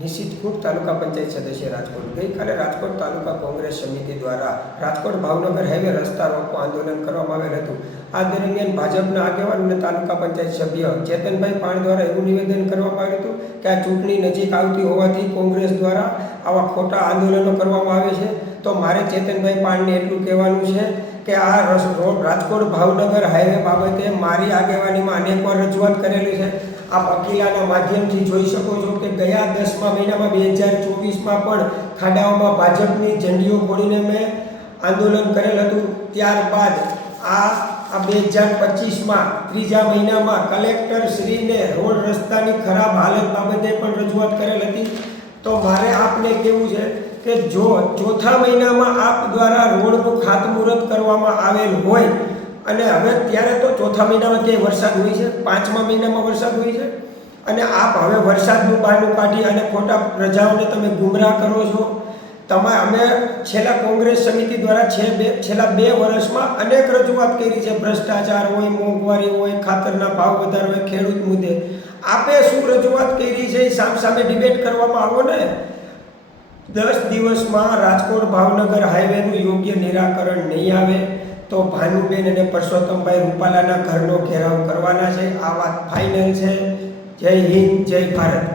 નિશિતપુર તાલુકા પંચાયત સદસ્ય રાજકોટ ગઈકાલે રાજકોટ તાલુકા કોંગ્રેસ સમિતિ દ્વારા રાજકોટ ભાવનગર હાઈવે રસ્તા રોકો આંદોલન કરવામાં આવેલ હતું આ દરમિયાન ભાજપના આગેવાન અને તાલુકા પંચાયત સભ્ય ચેતનભાઈ પાણ દ્વારા એવું નિવેદન કરવામાં આવ્યું હતું કે આ ચૂંટણી નજીક આવતી હોવાથી કોંગ્રેસ દ્વારા આવા ખોટા આંદોલનો કરવામાં આવે છે તો મારે ચેતનભાઈ પાણને એટલું કહેવાનું છે કે આ રોડ રાજકોટ ભાવનગર હાઈવે બાબતે મારી આગેવાનીમાં અનેકવાર રજૂઆત કરેલી છે આ પકીલાના માધ્યમથી જોઈ શકો છો કે ગયા દસમા મહિનામાં બે હજાર ચોવીસમાં પણ ખાડાઓમાં ભાજપની ઝંડીઓ ખોડીને મેં આંદોલન કરેલ હતું ત્યારબાદ આ આ બે હજાર પચીસમાં ત્રીજા મહિનામાં કલેક્ટર શ્રીને રોડ રસ્તાની ખરાબ હાલત બાબતે પણ રજૂઆત કરેલ હતી તો મારે આપને કહેવું છે કે જો ચોથા મહિનામાં આપ દ્વારા રોડનું ખાતમુહૂર્ત કરવામાં આવેલ હોય અને હવે ત્યારે તો ચોથા મહિનામાં ક્યાંય વરસાદ હોય છે પાંચમા મહિનામાં વરસાદ હોય છે અને આપ હવે વરસાદનું બહાનું કાઢી અને ખોટા પ્રજાઓને તમે ગુમરાહ કરો છો તમે અમે છેલ્લા કોંગ્રેસ સમિતિ દ્વારા છે બે છેલ્લા બે વર્ષમાં અનેક રજૂઆત કરી છે ભ્રષ્ટાચાર હોય મોંઘવારી હોય ખાતરના ભાવ વધારે હોય ખેડૂત મુદ્દે આપે શું રજૂઆત કરી છે એ સામસામે ડિબેટ કરવામાં આવો ને દસ દિવસમાં રાજકોટ ભાવનગર હાઈવેનું યોગ્ય નિરાકરણ નહીં આવે તો ભાનુબેન અને પરસોત્તમભાઈ રૂપાલાના ઘરનો ઘેરાવ કરવાના છે આ વાત ફાઇનલ છે જય હિન્દ જય ભારત